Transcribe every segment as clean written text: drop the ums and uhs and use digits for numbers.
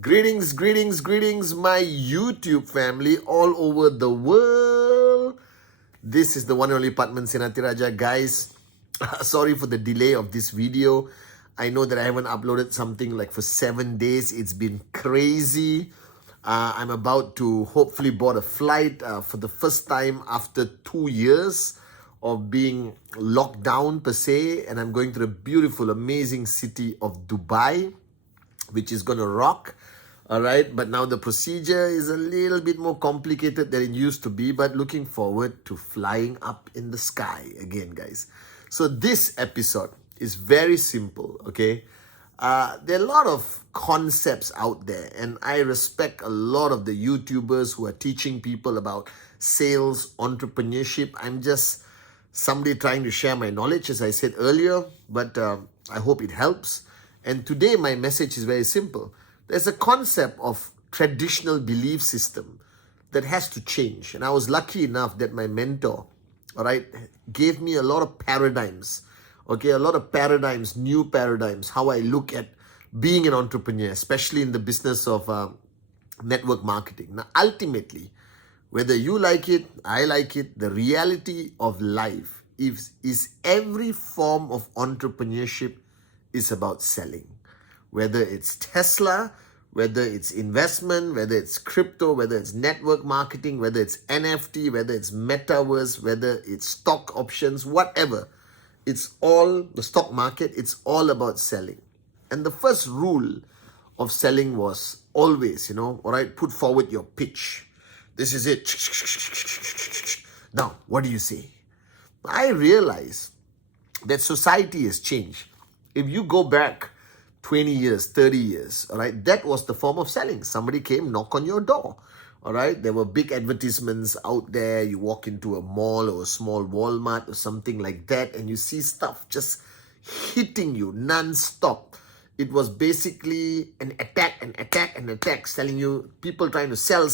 Greetings, greetings, greetings, my YouTube family all over the world. This is the one and only Pathman, Senathirajah. Guys, sorry for the delay of this video. I know that I haven't uploaded something like for 7 days. It's been crazy. I'm about to hopefully board a flight for the first time after 2 years of being locked down per se. And I'm going to the beautiful, amazing city of Dubai, which is going to rock. All right, but now the procedure is a little bit more complicated than it used to be, but looking forward to flying up in the sky again, guys. So this episode is very simple, okay? There are a lot of concepts out there, and I respect a lot of the YouTubers who are teaching people about sales, entrepreneurship. I'm just somebody trying to share my knowledge, as I said earlier, but I hope it helps. And today my message is very simple. There's a concept of traditional belief system that has to change. And I was lucky enough that my mentor, all right, gave me a lot of paradigms, okay, a lot of paradigms, new paradigms, how I look at being an entrepreneur, especially in the business of network marketing. Now, ultimately, whether you like it, I like it, the reality of life is every form of entrepreneurship is about selling. Whether it's Tesla, whether it's investment, whether it's crypto, whether it's network marketing, whether it's NFT, whether it's metaverse, whether it's stock options, whatever. It's all the stock market, it's all about selling. And the first rule of selling was always, all right, put forward your pitch. This is it. Now, what do you say? I realize that society has changed. If you go back 20 years, 30 years, all right, that was the form of selling. Somebody came, knock on your door, all right? There were big advertisements out there. You walk into a mall or a small Walmart or something like that, and you see stuff just hitting you non-stop. It was basically an attack, selling you, people trying to sell,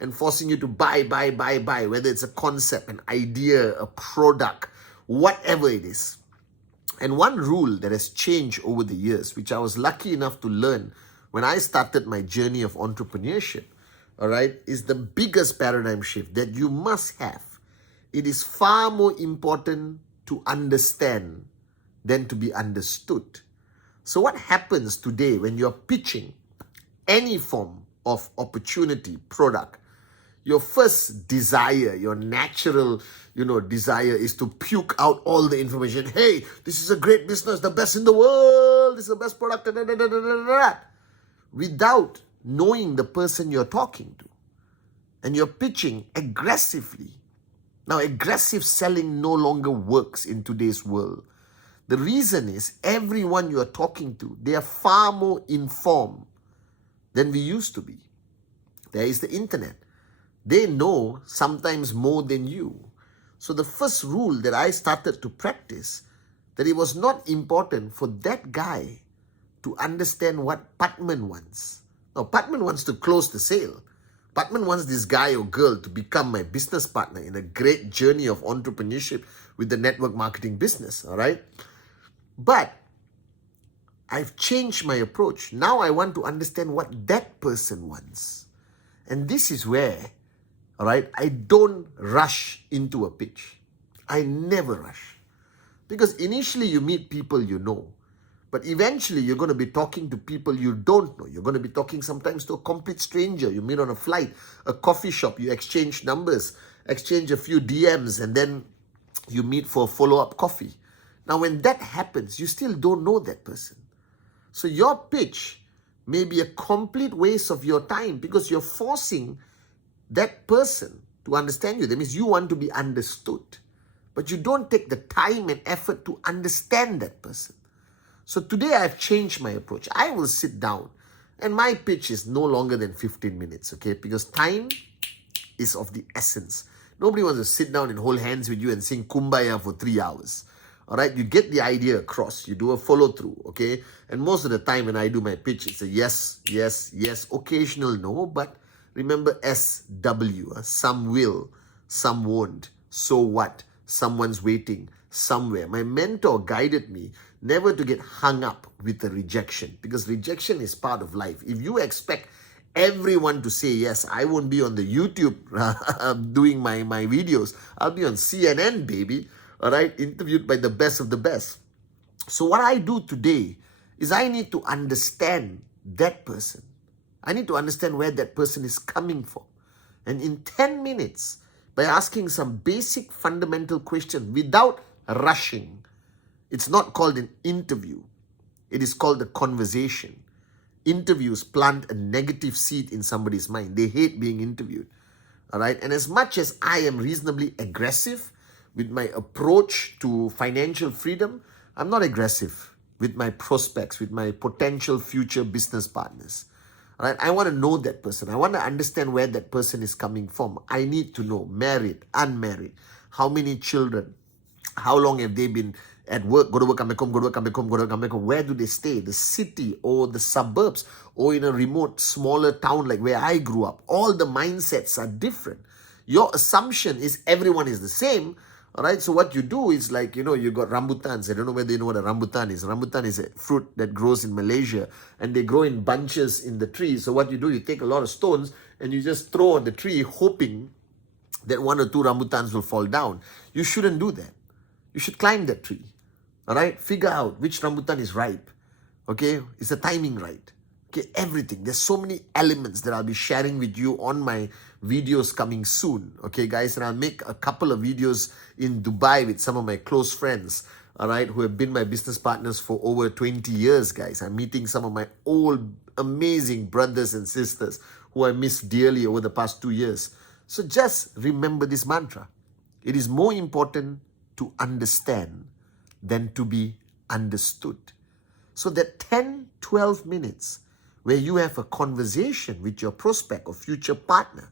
and forcing you to buy, whether it's a concept, an idea, a product, whatever it is. And one rule that has changed over the years, which I was lucky enough to learn when I started my journey of entrepreneurship, all right, is the biggest paradigm shift that you must have. It is far more important to understand than to be understood. So what happens today when you're pitching any form of opportunity, product? Your first desire, your natural, desire is to puke out all the information. Hey, this is a great business, the best in the world. This is the best product, without knowing the person you're talking to. And you're pitching aggressively. Now, aggressive selling no longer works in today's world. The reason is everyone you're talking to, they are far more informed than we used to be. There is the internet. They know sometimes more than you. So the first rule that I started to practice, that it was not important for that guy to understand what Pathman wants. Now, Pathman wants to close the sale. Pathman wants this guy or girl to become my business partner in a great journey of entrepreneurship with the network marketing business, all right? But I've changed my approach. Now I want to understand what that person wants. And this is where, all right, I don't rush into a pitch. I never rush. Because initially you meet people you know. But eventually you're going to be talking to people you don't know. You're going to be talking sometimes to a complete stranger. You meet on a flight, a coffee shop, you exchange numbers, exchange a few DMs, and then you meet for a follow-up coffee. Now when that happens, you still don't know that person. So your pitch may be a complete waste of your time because you're forcing that person to understand you. That means you want to be understood, but you don't take the time and effort to understand that person. So today I've changed my approach. I will sit down and my pitch is no longer than 15 minutes, okay? Because time is of the essence. Nobody wants to sit down and hold hands with you and sing Kumbaya for 3 hours. All right, you get the idea across. You do a follow through, okay? And most of the time when I do my pitch, it's a yes, occasional no, but remember SW, some will, some won't. So what? Someone's waiting. somewhere. My mentor guided me never to get hung up with the rejection, because rejection is part of life. If you expect everyone to say yes, I won't be on the YouTube doing my videos. I'll be on CNN, baby. All right, interviewed by the best of the best. So what I do today is I need to understand that person. I need to understand where that person is coming from. And in 10 minutes, by asking some basic fundamental question without rushing, it's not called an interview. It is called a conversation. Interviews plant a negative seed in somebody's mind. They hate being interviewed. All right. And as much as I am reasonably aggressive with my approach to financial freedom, I'm not aggressive with my prospects, with my potential future business partners. All right. I want to know that person. I want to understand where that person is coming from. I need to know, married, unmarried, how many children, how long have they been at work, go to work, come back home, go to work, come back home, go to work, come back home. Where do they stay? The city or the suburbs or in a remote, smaller town like where I grew up. All the mindsets are different. Your assumption is everyone is the same. All right. So what you do is like, you got rambutans. I don't know whether you know what a rambutan is. Rambutan is a fruit that grows in Malaysia and they grow in bunches in the tree. So what you do, you take a lot of stones and you just throw on the tree hoping that 1 or 2 rambutans will fall down. You shouldn't do that. You should climb that tree. All right, figure out which rambutan is ripe. Okay, is the timing right? Okay, everything. There's so many elements that I'll be sharing with you on my videos coming soon. Okay, guys, and I'll make a couple of videos in Dubai with some of my close friends. All right, who have been my business partners for over 20 years, guys. I'm meeting some of my old amazing brothers and sisters who I miss dearly over the past 2 years. So just remember this mantra. It is more important to understand than to be understood. So that 10, 12 minutes where you have a conversation with your prospect or future partner,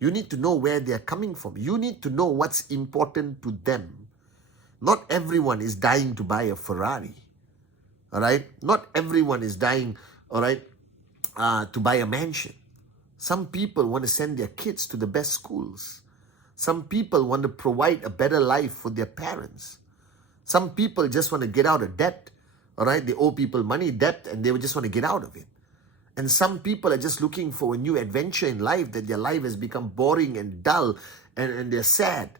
you need to know where they are coming from. You need to know what's important to them. Not everyone is dying to buy a Ferrari. All right? Not everyone is dying, all right, to buy a mansion. Some people want to send their kids to the best schools. Some people want to provide a better life for their parents. Some people just want to get out of debt, all right? They owe people money, debt, and they just want to get out of it. And some people are just looking for a new adventure in life, that their life has become boring and dull, and they're sad.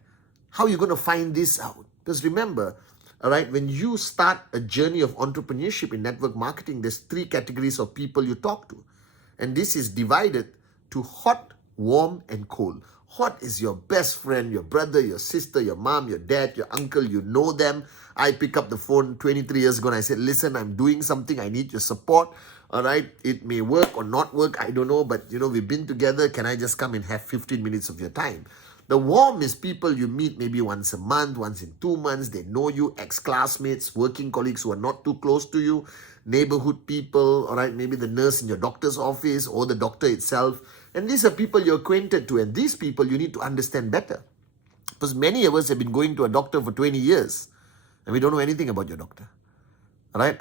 How are you going to find this out? Because remember, all right, when you start a journey of entrepreneurship in network marketing, there's 3 categories of people you talk to. And this is divided to hot, warm, and cold. Hot is your best friend, your brother, your sister, your mom, your dad, your uncle. You know them. I pick up the phone 23 years ago and I said, listen, I'm doing something. I need your support. All right. It may work or not work. I don't know. But, we've been together. Can I just come and have 15 minutes of your time? The warm is people you meet maybe once a month, once in 2 months. They know you, ex-classmates, working colleagues who are not too close to you, neighborhood people, all right, maybe the nurse in your doctor's office or the doctor itself. And these are people you're acquainted to, and these people you need to understand better. Because many of us have been going to a doctor for 20 years, and we don't know anything about your doctor. All right?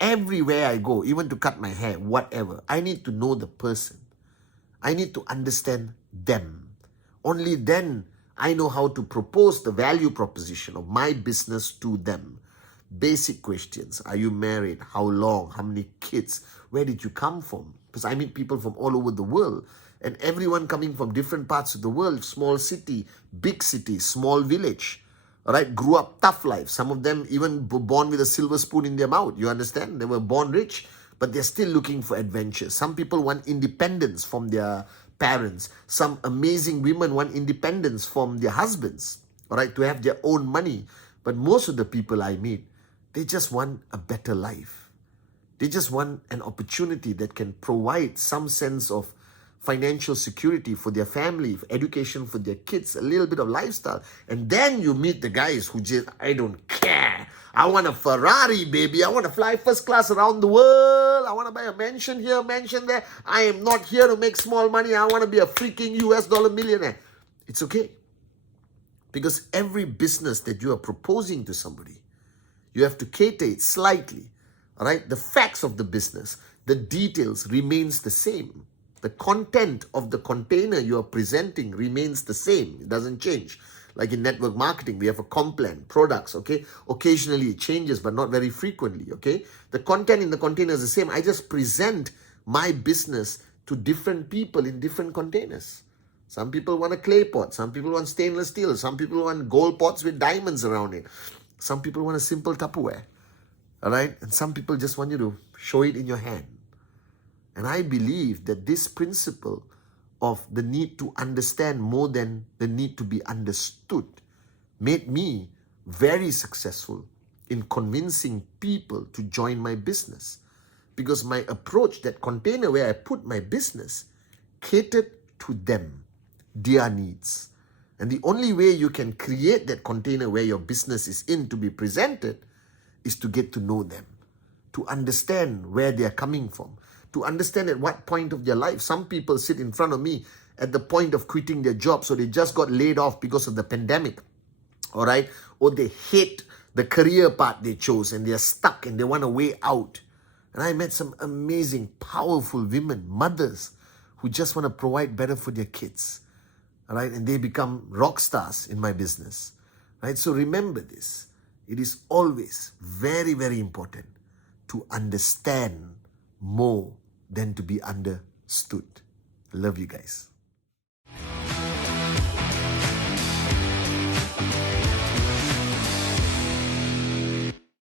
Everywhere I go, even to cut my hair, whatever, I need to know the person. I need to understand them. Only then I know how to propose the value proposition of my business to them. Basic questions. Are you married? How long? How many kids? Where did you come from? Because I meet people from all over the world, and everyone coming from different parts of the world, small city, big city, small village, all right, grew up tough life. Some of them even were born with a silver spoon in their mouth. You understand? They were born rich, but they're still looking for adventure. Some people want independence from their parents. Some amazing women want independence from their husbands, all right, to have their own money. But most of the people I meet, they just want a better life. They just want an opportunity that can provide some sense of financial security for their family, education for their kids, a little bit of lifestyle. And then you meet the guys who just, I don't care. I want a Ferrari, baby. I want to fly first class around the world. I want to buy a mansion here, mansion there. I am not here to make small money. I want to be a freaking US dollar millionaire. It's okay. Because every business that you are proposing to somebody, you have to cater it slightly. All right, the facts of the business, the details remains the same. The content of the container you are presenting remains the same. It doesn't change. Like in network marketing, we have a comp plan, products, okay? Occasionally it changes, but not very frequently, okay? The content in the container is the same. I just present my business to different people in different containers. Some people want a clay pot. Some people want stainless steel. Some people want gold pots with diamonds around it. Some people want a simple Tupperware, all right? And some people just want you to show it in your hand. And I believe that this principle of the need to understand more than the need to be understood made me very successful in convincing people to join my business. Because my approach, that container where I put my business, catered to them, their needs. And the only way you can create that container where your business is in to be presented is to get to know them, to understand where they are coming from, to understand at what point of their life. Some people sit in front of me at the point of quitting their job, so they just got laid off because of the pandemic, all right? Or they hate the career path they chose and they're stuck and they want a way out. And I met some amazing, powerful women, mothers, who just want to provide better for their kids, all right? And they become rock stars in my business, right? So remember this. It is always very, very important to understand more than to be understood. I love you guys.